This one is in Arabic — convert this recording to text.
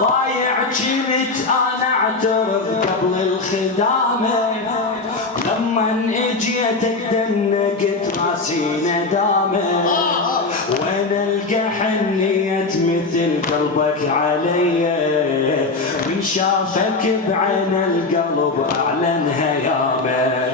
ضايع كنت انا اعترف قبل الخدامه، لما اجيتك دنقت راسي ندامه، وانا القى حنيت مثل قلبك علي، من شافك بعين القلب اعلن هيامه.